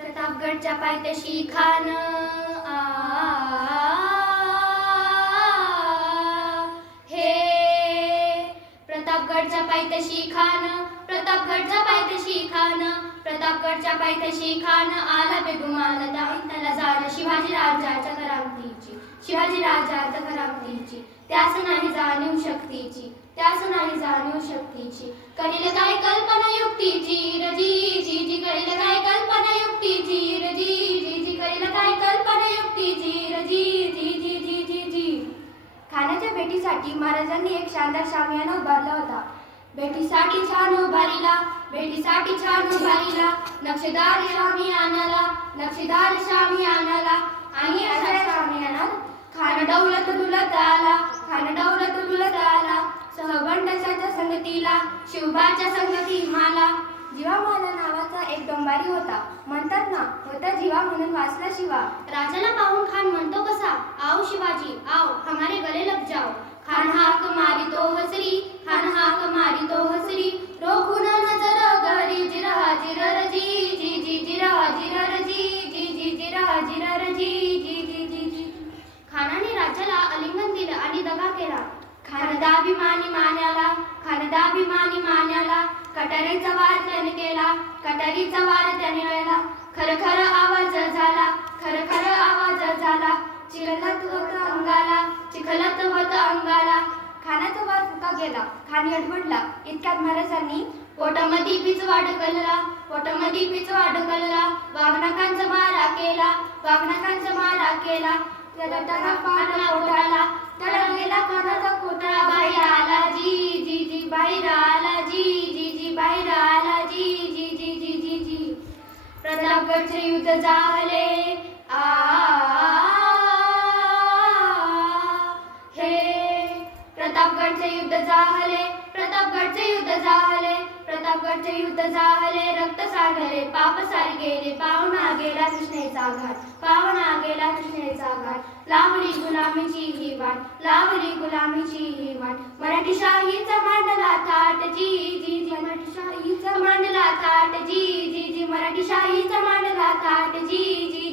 प्रतापगडच्या पायथ्याशी खान आ, हे. प्रतापगडच्या पायथ्याशी खान प्रतापगडच्या पायथ्याशी खान प्रतापगडच्या पायथ्याशी खान आला बेगुमान त्याला जाण शिवाजी राजाच्या करामतीची शिवाजी राजाच्या करामतीची त्यास नाही जाणीव शक्तीची त्यास नाही जाणीव शक्तीची. करील काय कल्पना युक्तीची? भेटीसाठी महाराजांनी एक शानदार शामियाना उभारला होता. भेटीसाठी छान उभारीला भेटीसाठी छान उभारीला नक्षीदार शामियानाला नक्षीदार शामियानाला. आणि अशा शामियानात खान डौलत दुलत आला खान डौलत दुलत आला सहबंडसाच्या संगतीला शिवबाच्या संगती माला. जीवामाला नावाचा एक डोंबारी होता. म्हणतात ना होता जीवा म्हणून वाचला शिवा. राजाला पाहून खान म्हणतो कसा आओ शिवाजी आओ हमारे गले लग जाओ खान हाक मारी तो हसरी खान हाक मारी तो हसरी रोखून नजर गरी जिरा जिरर जी जी जी जिरा जिरर जी जी जी जिरा जिरर जी जी जी जी जी खानाने राजाला आलिंगन दिलं आणि दगा केला खानदाभिमानी मान्याला खानदाभिमानी मान्याला कटारीचा वार त्याने केला कटारीचा वार त्याने वेळला. खर आवाज झाला खर खर आवाज झाला. चिखलत होत अंगाला चिखलत होत अंगाला. खानाचा वार फुका गेला खाणी अडवडला. इतक्यात महाराजांनी पोटामध्ये पीच वाढकलला पोटामध्ये पीच वाढकलला. वाघनाकांचा मारा केला वाघनाकांचा मारा केला. त्याला त्याला पान पोटाला त्याला गेला खानाचा कोटळा बाहेर आला जी जी जी बाहेर आला जी जी जी बाहेर आला जी जी जी जी जी जी प्रतापगडचे युद्ध झाले आ हे प्रतापगडचे युद्ध झाले प्रतापगडचे युद्ध झाले प्रतापगडचे युद्ध झाले रक्त सागरे पाप सारे गेले पावना गेला कृष्णेचा घाट पावना गेला कृष्णेचा लावली गुलामीची ही वाट लावली गुलामीची ही वाट. मराठी शाहीचा मांडला थाट जी जी जी मराठी शाहीचा मांडला थाट जी जी जी मराठी शाहीचा मांडला थाट जी जी